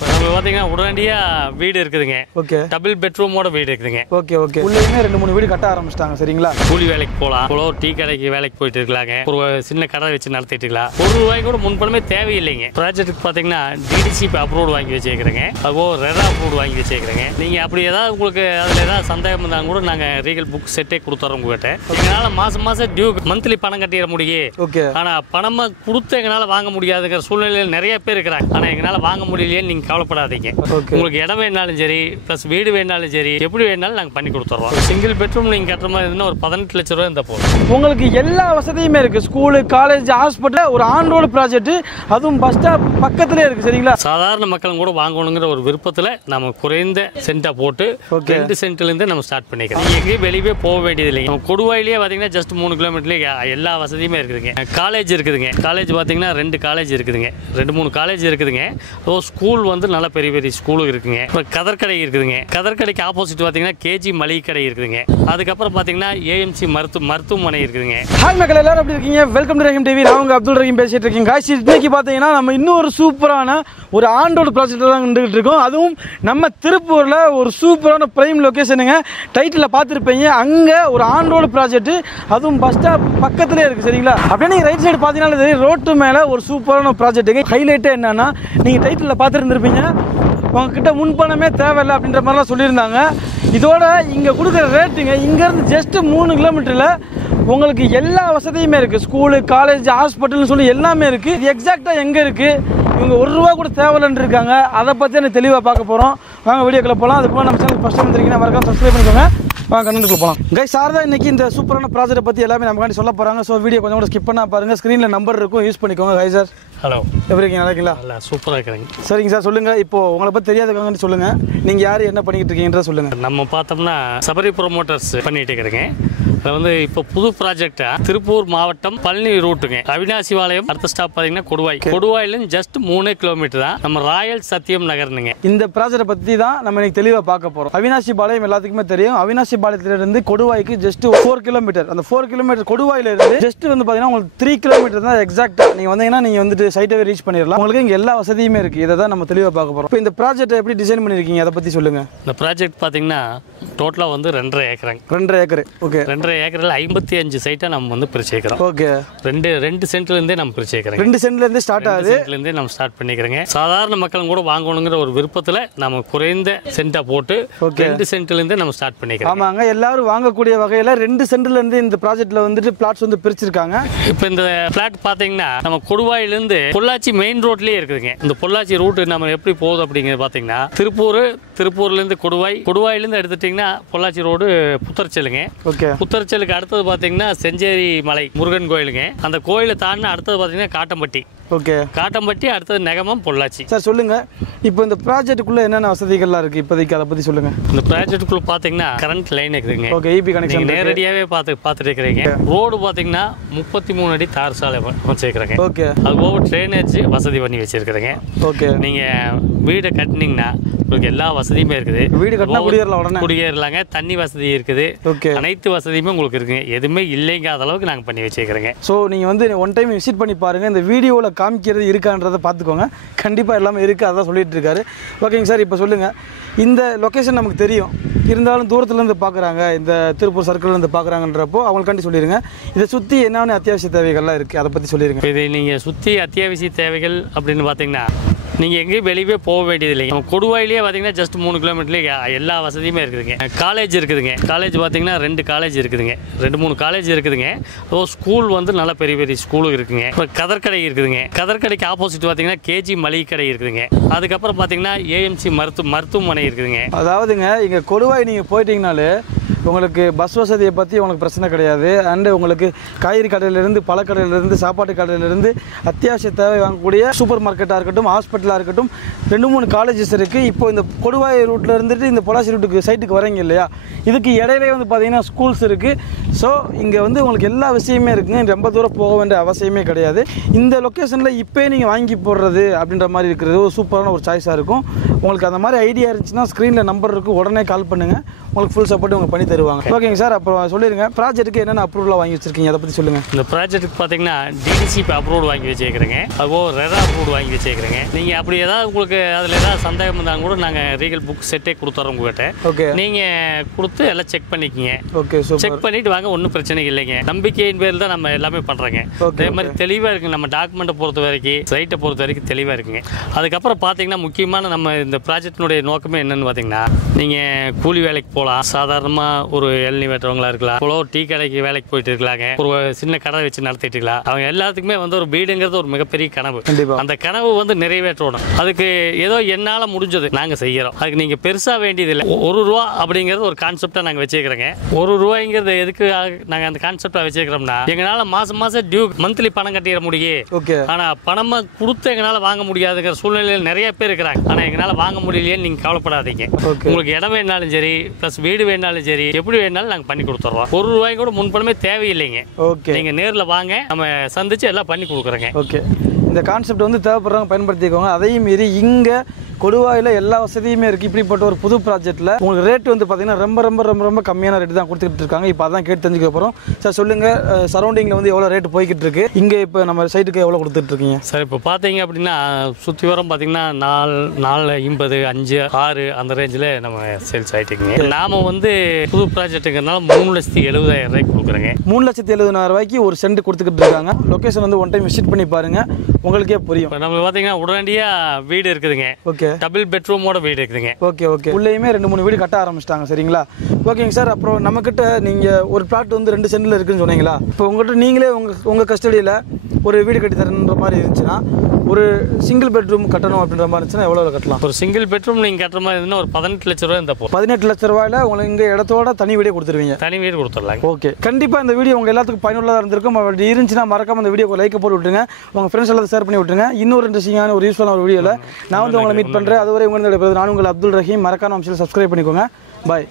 நம்ம பார்த்தீங்கன்னா உடனடியா வீடு இருக்குதுங்க. ஓகே. டபுள் பெட்ரூமோட வீடு இருக்குதுங்க. Okay okay. உள்ளேயுமே 2-3 வீடு கட்ட ஆரம்பிச்சிட்டாங்க. சரிங்களா? கூலி வேலைக்கு போகலாம், ஒரு டீ கடைக்கு வேலைக்கு போயிட்டு இருக்கலாங்க, ஒரு சின்ன கடை வச்சு நடத்திட்டு இருக்கலாம். ₹1 கூட முன்பணமே தேவையில்லைங்க. ப்ராஜெக்ட்டுக்கு பார்த்தீங்கன்னா டிடிசி அப்ரூவ் வாங்கி வச்சுக்கிறேங்க, அதுபோக ரெரா அப்ரூவ் வாங்கி வச்சுக்கிறேங்க. நீங்கள் அப்படி ஏதாவது உங்களுக்கு அதில் ஏதாவது சந்தேகம் இருந்தாலும் கூட நாங்கள் ரீகல் புக் செட்டே கொடுத்துறோம் உங்ககிட்ட. எங்களால் மாதம் டியூ மந்த்லி பணம் கட்டிட முடியும். ஓகே. ஆனால் பணமாக கொடுத்து எங்களால் வாங்க முடியாதுங்கிற சூழ்நிலையில் நிறைய பேர் இருக்கிறாங்க. ஆனால் எங்களால் வாங்க முடியலையேன்னு நீங்கள் கவலைப்படாதீங்க. உங்களுக்கு இடம் வேணாலும் சரி, ப்ளஸ் வீடு வேணாலும் சரி, எப்படி வேணாலும் நாங்கள் பண்ணி கொடுத்துறோம். சிங்கிள் பெட்ரூம் நீங்கள் கட்டுற மாதிரி இருந்தால் ஒரு 18 லட்ச ரூபா இருந்தால் போதும். உங்களுக்கு எல்லா வசதியுமே இருக்கு. ஸ்கூலு, காலேஜ், ஹாஸ்பிட்டல், ஒரு ஆன் ரோடு ப்ராஜெக்ட், அதுவும் பஸ் ஸ்டாப் பக்கத்திலே இருக்கு. சரிங்களா? சாதாரண மக்களும் கூட வாங்கணுங்கிற ஒரு விருப்பத்தில் நம்ம குறைந்த சென்டா போட்டு 2 சென்ட்ல இருந்து நம்ம ஸ்டார்ட் பண்ணிக்கிறோம். எங்கேயும் வெளியே போக வேண்டியது இல்லைங்க. நம்ம கொடுவாயிலேயே பார்த்தீங்கன்னா ஜஸ்ட் 3 கிலோமீட்டர்லேயே எல்லா வசதியுமே இருக்குதுங்க. காலேஜ் இருக்குதுங்க. காலேஜ் பார்த்தீங்கன்னா 2 காலேஜ் இருக்குதுங்க, 2-3 காலேஜ் இருக்குதுங்க. ஸ்கூல் வந்து நல்ல பெரிய பெரிய ஸ்கூலும் இருக்குங்க. அப்புறம் கதற்கடை இருக்குதுங்க. கதற்கடைக்கு ஆப்போசிட் பார்த்தீங்கன்னா கேஜி மளிகை கடை இருக்குதுங்க. அதுக்கப்புறம் பார்த்தீங்கன்னா ஏஎம்சி மருத்துவமனை இருக்குதுங்க. ஹாய் மக்கள், எல்லாரும் எப்படி இருக்கீங்க? Welcome to Rahim TV. நான் உங்க அப்துல் ரஹீம் பேசிட்டு இருக்கேன். காய்ச்சி இன்னைக்கு பார்த்தீங்கன்னா நம்ம இன்னொரு சூப்பரான ஒரு ஆன் ரோடு ப்ராஜெக்ட் தான் கண்டுகிட்டு இருக்கோம். அதுவும் நம்ம திருப்பூரில் ஒரு சூப்பரான பிரைம் லொக்கேஷனுங்க. டைட்டில் பார்த்துருப்பீங்க. அங்கே ஒரு ஆன் ரோடு ப்ராஜெக்ட், அதுவும் பஸ் ஸ்டாப் பக்கத்துலேயே இருக்குது. சரிங்களா? அப்படியே நீங்கள் ரைட் சைடு பார்த்தீங்கன்னா ரோட்டு மேலே ஒரு சூப்பரான ப்ராஜெக்ட்டுங்க. ஹைலைட்டே என்னன்னா, நீங்கள் டைட்டில் பார்த்துருந்துருப்பீங்க, உங்ககிட்ட முன்பணமே தேவையில்லை அப்படின்ற மாதிரிலாம் சொல்லியிருந்தாங்க. இதோட இங்கே கொடுக்குற ரேட்டுங்க, இங்கேருந்து ஜஸ்ட் 3 கிலோமீட்டரில் உங்களுக்கு எல்லா வசதியுமே இருக்குது. ஸ்கூலு, காலேஜ், ஹாஸ்பிட்டல்னு சொல்லி எல்லாமே இருக்குது. இது எக்ஸாக்டாக எங்கே இருக்குது, இவங்க ₹1 கூட தேவையில்லைன்னு இருக்காங்க. அதை பற்றி எனக்கு தெளிவாக பார்க்க போகிறோம். வாங்க வீடியோக்குள்ள போகலாம். அதுக்கு நம்ம சேனல் ஃபஸ்ட் டைம் வந்துருக்கீங்கன்னா மறக்காம சப்ஸ்கிரைப் பண்ணிக்கோங்க. வாங்க கண்டுக்குள்ள போகலாம். கைஸ், சார் தான் இன்னைக்கு இந்த சூப்பரான ப்ராஜெக்ட்டை பற்றி எல்லாமே நமக்காண்டி சொல்ல போகிறாங்க. ஸோ வீடியோ கொஞ்சம் கூட ஸ்கிப் பண்ணால் பாருங்கள். ஸ்க்ரீனில் நம்பர் இருக்கும், யூஸ் பண்ணிக்கோங்க. Hi sir. ஹலோ, எப்படி இருக்கீங்க? நல்லா இருக்கீங்களா? நல்லா சூப்பராக இருக்கிறேங்க. சரிங்க சார், சொல்லுங்கள். இப்போது உங்களை பற்றி தெரியாதவங்கன்னு சொல்லுங்கள். நீங்கள் யார், என்ன பண்ணிக்கிட்டு இருக்கீங்கன்றத சொல்லுங்கள். நம்ம பார்த்தோம்னா சபரி ப்ரொமோட்டர்ஸ் பண்ணிட்டு இருக்கிறேங்க. அது வந்து இப்போ புது ப்ராஜெக்டா திருப்பூர் மாவட்டம் பழனி ரூட்டுங்க. அவினாசி பாளையம் அடுத்த ஸ்டாப் பார்த்தீங்கன்னா கொடுவாய். கொடுவாயிலேருந்து ஜஸ்ட் 3 கிலோமீட்டர் தான் நம்ம ராயல் சத்தியம் நகர்னுங்க. இந்த ப்ராஜெக்டை பற்றி தான் நம்ம இன்னைக்கு தெளிவாக பார்க்க போகிறோம். அவினாசி பாளையம் எல்லாத்துக்குமே தெரியும். அவினாசி பாளையத்திலிருந்து கொடுவாய்க்கு ஜஸ்ட் 4 கிலோமீட்டர். அந்த 4 கிலோமீட்டர் கொடுவாயிலிருந்து ஜஸ்ட் வந்து பார்த்தீங்கன்னா உங்களுக்கு 3 கிலோமீட்டர் தான் எக்ஸாக்டாக. நீங்கள் வந்தீங்கன்னா நீங்கள் வந்துட்டு சைட்டை ரீச் பண்ணிடலாம். உங்களுக்கு இங்கே எல்லா வசதியுமே இருக்குது. இதை தான் நம்ம தெளிவாக பார்க்க போகிறோம். இப்போ இந்த ப்ராஜெக்டை எப்படி டிசைன் பண்ணியிருக்கீங்க, அதை பற்றி சொல்லுங்கள். இந்த ப்ராஜெக்ட் பார்த்தீங்கன்னா டோட்டலாக வந்து 2.5 ஏக்கர். 2.5 ஏக்கர். ஓகே. 2.5 ஏக்கரில் 55 சைட்டை நம்ம வந்து பிரிச்சுக்கிறோம். ஓகே. 2 சென்ட்லேருந்தே நம்ம பிரிச்சுக்கிறோம். 2 சென்ட்லேருந்து ஸ்டார்ட் ஆகுது. சென்ட்லேருந்தே நம்ம ஸ்டார்ட் பண்ணிக்கிறோங்க. சாதாரண மக்களும் கூட வாங்கணுங்கிற ஒரு விருப்பத்தில் நம்ம குறைந்த சென்டா போட்டு 2 சென்ட்லேருந்தே நம்ம ஸ்டார்ட் பண்ணிக்கிறோம். ஆமாங்க, எல்லாரும் வாங்கக்கூடிய வகையில் 2 சென்ட்லேருந்து இந்த ப்ராஜெக்ட்ல வந்துட்டு பிளாட்ஸ் வந்து பிரிச்சிருக்காங்க. இப்போ இந்த பிளாட் பார்த்தீங்கன்னா நம்ம கொடுவாயிலிருந்து பொள்ளாச்சி மெயின் ரோட்லேயே இருக்குதுங்க. இந்த பொள்ளாச்சி ரூட் நம்ம எப்படி போகுது அப்படிங்கிறது பார்த்தீங்கன்னா திருப்பூர்லேருந்து கொடுவாயிலேருந்து எடுத்துட்டிங்கன்னா பொள்ளாச்சி ரோடு புத்தர்ச்சலுங்க. ஓகே. புத்தர்ச்சலுக்கு அடுத்தது பார்த்தீங்கன்னா செஞ்சேரி மலை முருகன் கோயிலுங்க. அந்த கோயிலை தாண்டினா அடுத்தது பார்த்தீங்கன்னா காட்டம்பட்டி. ஓகே. காட்டம்பட்டி அடுத்தது நெகமம் பொள்ளாச்சி. சார் சொல்லுங்க, இப்போ இந்த ப்ராஜெக்ட்டுக்குள்ள என்னென்ன வசதிகள்லாம் இருக்கு இப்போதைக்கு, அதை பற்றி சொல்லுங்க. இந்த ப்ராஜெக்ட்டுக்குள்ள பார்த்தீங்கன்னா கரண்ட் லைன் இருக்குதுங்க. ஓகே. ஈபி கனெக்ஷன் நேரடியாகவே பார்த்துட்டு இருக்கிறீங்க. ரோடு பார்த்தீங்கன்னா 33 அடி தார் சாலை வச்சிருக்கிறேங்க. ஓகே. அது போக ட்ரைனேஜ் வசதி பண்ணி வச்சிருக்கிறேங்க. ஓகே. நீங்கள் வீடை கட்டினீங்கன்னா உங்களுக்கு எல்லா வசதியுமே இருக்குது. வீடு கட்டினா குடியேறலாங்க. தண்ணி வசதி இருக்குது. ஓகே. அனைத்து வசதியுமே உங்களுக்கு இருக்குங்க. எதுவுமே இல்லைங்காத அளவுக்கு நாங்கள் பண்ணி வச்சிருக்கிறோங்க. ஸோ நீங்கள் வந்து ஒன் டைம் விசிட் பண்ணி பாருங்கள். இந்த வீடியோவில் காமிக்கிறது இருக்கான்றதை பார்த்துக்கோங்க. கண்டிப்பாக எல்லாமே இருக்குது, அதான் சொல்லிட்டு இருக்காரு. ஓகேங்க சார், இப்போ சொல்லுங்கள். இந்த லொக்கேஷன் நமக்கு தெரியும், இருந்தாலும் தூரத்துலேருந்து பார்க்குறாங்க, இந்த திருப்பூர் சர்க்கிள்லேருந்து பார்க்குறாங்கன்றப்போ அவங்களுக்காண்டி சொல்லிடுங்க. இதை சுற்றி என்னென்ன அத்தியாவசிய தேவைகள்லாம் இருக்குது, அதை பற்றி சொல்லிடுங்க. இதை நீங்கள் சுற்றி அத்தியாவசிய தேவைகள் அப்படின்னு பார்த்தீங்கன்னா நீங்கள் எங்கேயும் வெளியே போக வேண்டியது இல்லைங்க. நம்ம கொடுவாயிலேயே பார்த்தீங்கன்னா ஜஸ்ட் 3 கிலோமீட்டர்லேயே எல்லா வசதியுமே இருக்குதுங்க. காலேஜ் இருக்குதுங்க. காலேஜ் பார்த்தீங்கன்னா 2 காலேஜ் இருக்குதுங்க, 2-3 காலேஜ் இருக்குதுங்க. ஸ்கூல் வந்து நல்ல பெரிய பெரிய ஸ்கூலும் இருக்குதுங்க. இப்போ கதற்கடை இருக்குதுங்க. கதற்கடைக்கு ஆப்போசிட் பார்த்தீங்கன்னா கேஜி மளிகை கடை இருக்குதுங்க. அதுக்கப்புறம் பார்த்தீங்கன்னா ஏஎம்சி மருத்துவமனை இருக்குதுங்க. அதாவதுங்க, இங்கே கொடுவாய் நீங்கள் போயிட்டீங்கனாலே உங்களுக்கு பஸ் வசதியை பற்றி உங்களுக்கு பிரச்சனை கிடையாது. அண்டு உங்களுக்கு காய்கறி கடையிலேருந்து, பழக்கடையிலேருந்து, சாப்பாட்டு கடையிலேருந்து அத்தியாவசிய தேவை வாங்கக்கூடிய சூப்பர் மார்க்கெட்டாக இருக்கட்டும், ஹாஸ்பிட்டலாக இருக்கட்டும், 2-3 காலேஜஸ் இருக்குது. இப்போ இந்த கொடுவாய் ரூட்டில் இருந்துட்டு இந்த பொள்ளாச்சி ரூட்டுக்கு சைட்டுக்கு வரீங்க இல்லையா, இதுக்கு இடையிலே வந்து பார்த்தீங்கன்னா ஸ்கூல்ஸ் இருக்குது. ஸோ இங்கே வந்து உங்களுக்கு எல்லா விஷயமே இருக்குங்க. ரொம்ப தூரம் போக வேண்டிய அவசியமே கிடையாது. இந்த லொக்கேஷனில் இப்போ நீங்கள் வாங்கி போடுறது அப்படின்ற மாதிரி இருக்கிறது ஒரு சூப்பரான ஒரு சாய்ஸாக இருக்கும். உங்களுக்கு அந்த மாதிரி ஐடியா இருந்துச்சுன்னா ஸ்க்ரீனில் நம்பர் இருக்குது, உடனே கால் பண்ணுங்கள், உங்களுக்கு ஃபுல் சப்போர்ட் உங்களுக்கு பண்ணி தருவாங்க. ஓகேங்க சார், அப்புறம் சொல்லிடுங்க ப்ராஜெக்ட்டுக்கு என்னென்ன அப்ரூவலாக வாங்கி வச்சிருக்கீங்க, அதை பற்றி சொல்லுங்கள். இந்த ப்ராஜெக்ட்டுக்கு பார்த்தீங்கன்னா டிடிசிபி அப்ரூவ்டு வாங்கி வச்சுக்கிறேங்க, அதுபோக ரெரா அப்ரூவ்டு வாங்கி வச்சுக்கிறேங்க. நீங்கள் அப்படி ஏதாவது உங்களுக்கு அதில் ஏதாவது சந்தேகம் இருந்தாலும் கூட நாங்கள் ரீகல் புக் செட்டே கொடுத்துறோம் உங்கள்கிட்ட. ஓகே, நீங்கள் கொடுத்து எல்லாம் செக் பண்ணிக்கிங்க. ஓகே, செக் பண்ணிட்டு வாங்க, ஒன்றும் பிரச்சனை இல்லைங்க. நம்பிக்கையின் பேரில் தான் நம்ம எல்லாமே பண்ணுறோங்க. அதே மாதிரி தெளிவாக இருக்குங்க, நம்ம டாக்குமெண்ட்டை பொறுத்த வரைக்கும் சைட்டை பொறுத்த வரைக்கும் தெளிவாக இருக்குங்க. அதுக்கப்புறம் பார்த்தீங்கன்னா முக்கியமான நம்ம இந்த ப்ராஜெக்டினுடைய நோக்கமே என்னென்னு பார்த்தீங்கன்னா, நீங்கள் கூலி வேலைக்கு போகலாம், சாதாரணமாக ஒரு இளநீ வெட்டுறவங்களா இருக்கலாம், ஒரு டீ கடைக்கு வேலைக்கு போயிட்டு இருக்கலாங்க, ஒரு சின்ன கடை வச்சு நடத்திட்டு இருக்கலாம். அவங்க எல்லாத்துக்குமே வந்து ஒரு வீடுங்கிறது ஒரு மிகப்பெரிய கனவு. அந்த கனவு வந்து நிறைவேற்றணும். அதுக்கு ஏதோ என்னால் முடிஞ்சது நாங்கள் செய்கிறோம். அதுக்கு நீங்கள் பெருசாக வேண்டியதில்லை. ₹1 அப்படிங்கிறது ஒரு கான்செப்டாக நாங்கள் வச்சுக்கிறோங்க. ₹1 எதுக்கு நாங்கள் அந்த கான்செப்டாக வச்சுக்கிறோம்னா, எங்களால் மாதம் மாதம் டியூ மந்த்லி பணம் கட்டிட முடியும். ஆனால் பணமாக கொடுத்து எங்களால் வாங்க முடியாதுங்கிற சூழ்நிலையில் நிறைய பேர் இருக்கிறாங்க. ஆனால் எங்களால் வாங்க முடியலையேன்னு நீங்கள் கவலைப்படாதீங்க. உங்களுக்கு இடம் வேணாலும் சரி, ப்ளஸ் வீடு வேணாலும் சரி, எப்படி வேணாலும் நாங்கள் பண்ணி கொடுத்துறோம். ₹1 கூட முன்பணமே தேவையில்லைங்க. நீங்க நேரில் வாங்க, நம்ம சந்திச்சு எல்லாம் பண்ணி கொடுக்குறோங்க. ஓகே, இந்த கான்செப்ட் வந்து தேவைப்படுறவங்க பயன்படுத்திக்கோங்க. அதையும் மீறி இங்கே கொடுவாயில் எல்லா வசதியுமே இருக்குது. இப்படிப்பட்ட ஒரு புது ப்ராஜெக்ட்டில் உங்களுக்கு ரேட்டு வந்து பார்த்தீங்கன்னா ரொம்ப ரொம்ப ரொம்ப ரொம்ப கம்மியான ரேட்டு தான் கொடுத்துக்கிட்டு இருக்காங்க. இப்போ அதான் கேட்டு தெரிஞ்சுக்க போகிறோம். சார் சொல்லுங்கள், சரௌண்டிங்கில் வந்து எவ்வளோ ரேட்டு போய்கிட்டு இருக்கு, இங்கே இப்போ நம்ம சைட்டுக்கு எவ்வளோ கொடுத்துட்ருக்கீங்க? சார் இப்போ பார்த்தீங்க அப்படின்னா சுற்றி வரம் பார்த்தீங்கன்னா 450, 5, 6 அந்த ரேஞ்சில் நம்ம சேல்ஸ் ஆகிட்டுங்க. நாம் வந்து புது ப்ராஜெக்ட்டுங்கிறதுனால 3,70,000 கொடுக்குறேங்க. 3,70,000 ஒரு சென்ட் கொடுத்துக்கிட்டு இருக்காங்க. லொக்கேஷன் வந்து ஒன் டைம் விசிட் பண்ணி பாருங்கள், உங்களுக்கே புரியும். இப்போ நம்ம பார்த்தீங்கன்னா உடனடியாக வீடு இருக்குதுங்க. ஓகே, டபுள் பெட்ரூமோட வீடு இருக்குதுங்க. ஓகே, உள்ளேயுமே 2-3 வீடு கட்ட ஆரம்பிச்சிட்டாங்க. சரிங்களா? ஓகேங்க சார், அப்புறம் நம்மக்கிட்ட நீங்கள் ஒரு பிளாட் வந்து 2 சென்டில் இருக்குன்னு சொன்னீங்களா? இப்போ உங்கள்கிட்ட நீங்களே உங்கள் கஸ்டடியில் ஒரு வீடு கட்டி தரன்ற மாதிரி இருந்துச்சுன்னா, ஒரு சிங்கிள் பெட்ரூம் கட்டணும் அப்படின்ற மாதிரி இருந்துச்சுன்னா எவ்வளோ கட்டலாம்? ஒரு சிங்கிள் பெட்ரூம் நீங்கள் கட்டுற மாதிரி இருந்தால் ஒரு 18 லட்ச ரூபா இருந்தால் போதும். 18 லட்ச ரூபாயில் உங்களுக்கு இங்கே இடத்தோட தனி வீடே கொடுத்துருவீங்க? தனி வீடு கொடுத்துடலாம். ஓகே, கண்டிப்பாக இந்த வீடியோ உங்கள் எல்லாத்துக்கும் பயனுள்ளதாக இருந்திருக்கும். அப்படி இருந்துச்சுன்னா மறக்காம இந்த வீடியோக்கு லைக் போட்டு விட்டுருங்க, உங்கள் ஃப்ரெண்ட்ஸ் எல்லாத்தையும் ஷேர் பண்ணி விட்டுருங்க. இன்னொரு இன்ட்ரெஸ்டிங்கான ஒரு யூஸ்ஃபுல்லான ஒரு வீடியோவில் நான் வந்து உங்களை மீட் பண்ணுறேன். அதுவரை உங்களை நான் உங்கள் அப்துல் ரஹீம். மறக்காம நம்ம சப்ஸ்கிரைப் பண்ணிக்கோங்க. பாய்.